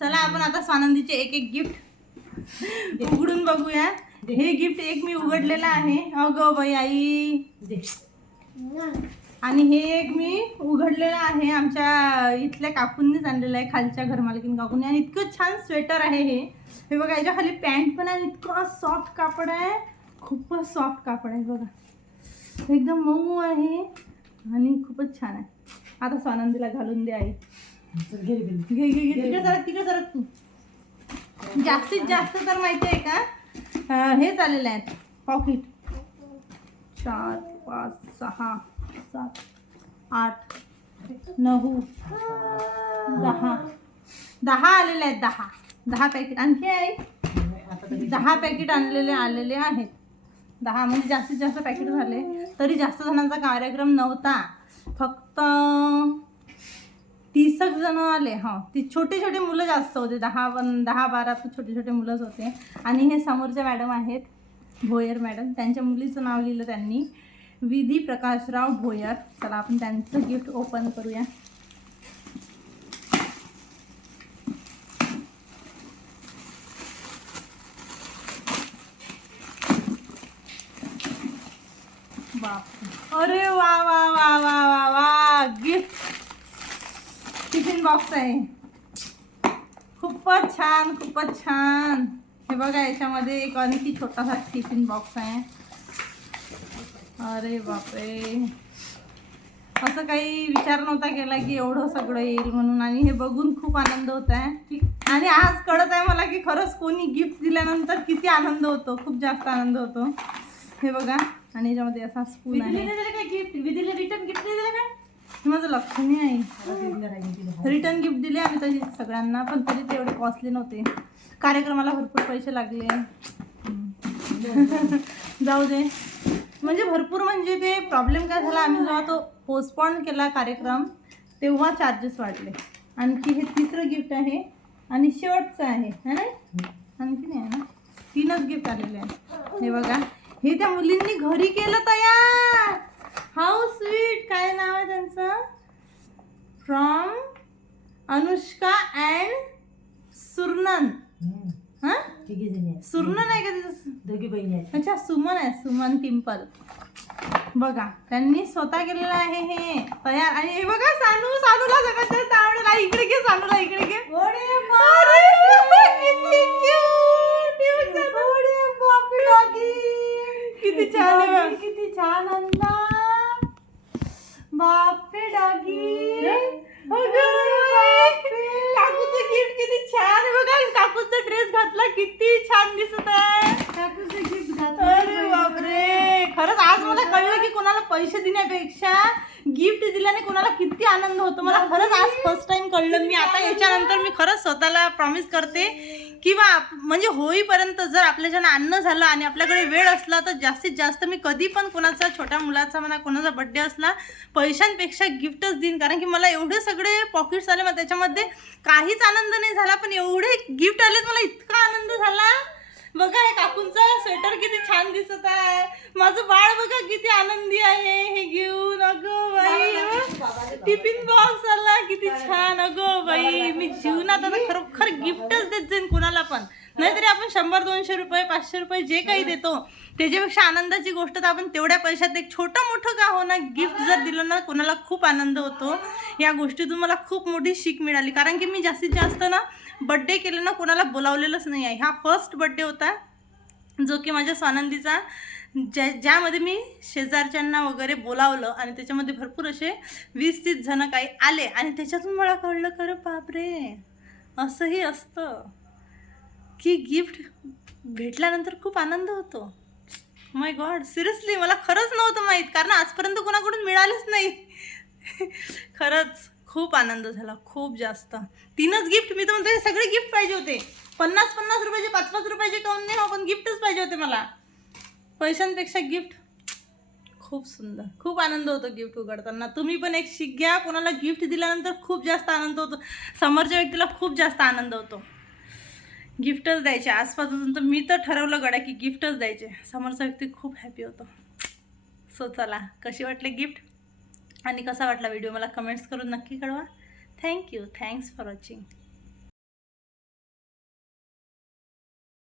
चला आपण आता स्वानंदीचे एक एक गिफ्ट उघडून बघूया. हे गिफ्ट एक मी उघडलेलं आहे. अगं बाई आई. आणि हे एक मी उघडलेलं आहे आमच्या इथल्या काकूंनीच आणलेलं आहे खालच्या घरमालकीन काकूंनी. आणि इतकं छान स्वेटर आहे हे. हे बघा याच्या खाली पॅन्ट पण आहे इतकं सॉफ्ट कापड आहे. खूपच सॉफ्ट कापड आहे बघा. एकदम मऊ आहे आणि खूपच छान आहे. आता स्वानंदीला घालून दे आई. घे घे घे. तिकडे जरा तिकडे तू. जास्तीत जास्त तर माहिती आहे का? हे चाललेलं आहे. पॉकेट चार पाच सहा सात आठ नऊ दहा. दहा आलेले आहेत दहा. दहा पॅकेट. आणखी आहे? दहा पॅकेट आणलेले आलेले आहेत. दहा म्हणजे जास्तीत जास्त पॅकेट झाले. तरी जास्त जणांचा कार्यक्रम नव्हता. फक्त तीसक जण आले हा. ती छोटे छोटे मुलं जास्त होते दहा पण दहा बारा छोटे छोटे मुलंच होते. आणि हे समोरच्या मॅडम आहेत भोयर मॅडम. त्यांच्या मुलीचं नाव लिहिलं त्यांनी. विधी प्रकाशराव भोयर. चला आपण त्यांचं गिफ्ट ओपन करूया. बाप अरे वा वा वा वा वा वा. गिफ्ट. टिफिन बॉक्स आहे. खूपच छान खूपच छान. हे बघा याच्यामध्ये एक आणखी छोटासा टिफिन बॉक्स आहे. अरे बापरे. असं काही विचार नव्हता केला की एवढं सगळं येईल म्हणून. आणि हे बघून खूप आनंद होत आहे. आणि आज कळत आहे मला की खरंच कोणी गिफ्ट दिल्यानंतर किती आनंद होतो. खूप जास्त आनंद होतो. हे बघा. आणि याच्यामध्ये असा स्पून आहे. गिफ्ट विधीला रिटर्न गिफ्ट दिलं काय? माझं लक्ष नाही आहे. रिटर्न गिफ्ट दिले आम्ही तरी सगळ्यांना पण तरी ते एवढे कॉस्टली नव्हते. कार्यक्रमाला भरपूर पैसे लागले. जाऊ दे. म्हणजे भरपूर म्हणजे ते प्रॉब्लेम काय झाला? आम्ही जेव्हा तो पोस्टपॉन केला कार्यक्रम तेव्हा चार्जेस वाढले. आणखी हे तिसरं गिफ्ट आहे आणि शर्टचं आहे है ना? आणखी नाही आहे ना? तीनच गिफ्ट आलेले आहे हे बघा. हे त्या मुलींनी घरी केलं तयार! हाऊ स्वीट काय नाव आहे त्यांचं? फ्रॉम अनुष्का अँड सुरनन हां? सुरनन आहे का तिचं? दोघी बहिणी आहेत. अच्छा सुमन आहे. सुमन पिंपल. बघा त्यांनी स्वतः केलेलं आहे हे. तयार. आणि हे बघा सानू सानूला सगळ्यात जास्त आवडेल. आई, इकडे घे सानूला इकडे घे. किती! हे छान आहे. किती छान अंदा बापरे डॉगी। काकूचं गिफ्ट किती छान बघा. काकूचा ड्रेस घातला किती छान दिसत आहे. काकूचं गिफ्ट अरे बापरे. खरंच आज मला कळलं की कोणाला पैसे देण्यापेक्षा गिफ्ट दिल्याने कोणाला किती आनंद होतो. मला खरंच आज फर्स्ट टाइम कळलं. मी आता याच्यानंतर मी खरंच स्वतःला प्रॉमिस करते किंवा म्हणजे होईपर्यंत जर आपल्याच्यानं अन्न झालं आणि आपल्याकडे वेळ असला तर जास्तीत जास्त मी कधी पण कोणाचा छोट्या मुलाचा म्हणा कोणाचा बड्डे असला पैशांपेक्षा गिफ्टच देईन. कारण की मला एवढे सगळे पॉकेट्स आले मग त्याच्यामध्ये काहीच आनंद नाही झाला पण एवढे गिफ्ट आलेत मला इतका आनंद झाला. बघा हे काकूंचा स्वेटर किती छान दिसत आहे. माझं बाळ बघा किती आनंदी आहे. हे घेऊन अगं टिफिन बॉक्स आला किती छान. अगं बाई मी जीवनात आता खरोखर गिफ्टच देत जाईन कुणाला पण. नाहीतरी आपण शंभर दोनशे रुपये पाचशे रुपये जे काही देतो त्याच्यापेक्षा आनंदाची गोष्ट तर आपण तेवढ्या पैशात एक छोटं मोठं का हो ना गिफ्ट जर दिलं ना कोणाला खूप आनंद होतो. या गोष्टीतून मला खूप मोठी शिक मिळाली. कारण की मी जास्तीत जास्त ना बड्डे केलं ना कोणाला बोलावलेलंच नाही आहे. हा फर्स्ट बड्डे होता. जो की माझ्या स्वानंदीचा ज्या ज्यामध्ये मी शेजारच्यांना वगैरे बोलावलं आणि त्याच्यामध्ये भरपूर असे वीस तीस जण काही आले आणि त्याच्यातून मला कळलं खरं बापरे असंही असतं. की गिफ्ट भेटल्यानंतर खूप आनंद होतो. माय गॉड सिरियसली मला खरंच नव्हतं माहीत कारण आजपर्यंत कोणाकडून मिळालंच नाही. खरंच. खूप आनंद झाला खूप जास्त. तीनच गिफ्ट मी तर म्हणतो सगळे गिफ्ट पाहिजे होते. पन्नास पन्नास रुपयाचे पाच पाच रुपयाचे काऊन नाही हो पण गिफ्टच पाहिजे होते मला. पैशांपेक्षा गिफ्ट खूप सुंदर. खूप आनंद होतो गिफ्ट उघडताना. तुम्ही पण एक शिक घ्या कोणाला गिफ्ट दिल्यानंतर खूप जास्त आनंद होतो. समोरच्या व्यक्तीला खूप जास्त आनंद होतो. गिफ्टच द्यायचे. आजपासून तर मी तर ठरवलं गड्या की गिफ्टच द्यायचे. समोरचा व्यक्ती खूप हॅपी होतो. सो चला. कशी वाटले गिफ्ट आणि कसा वाटला व्हिडिओ मला कमेंट्स करून नक्की कळवा. Thank you thanks for watching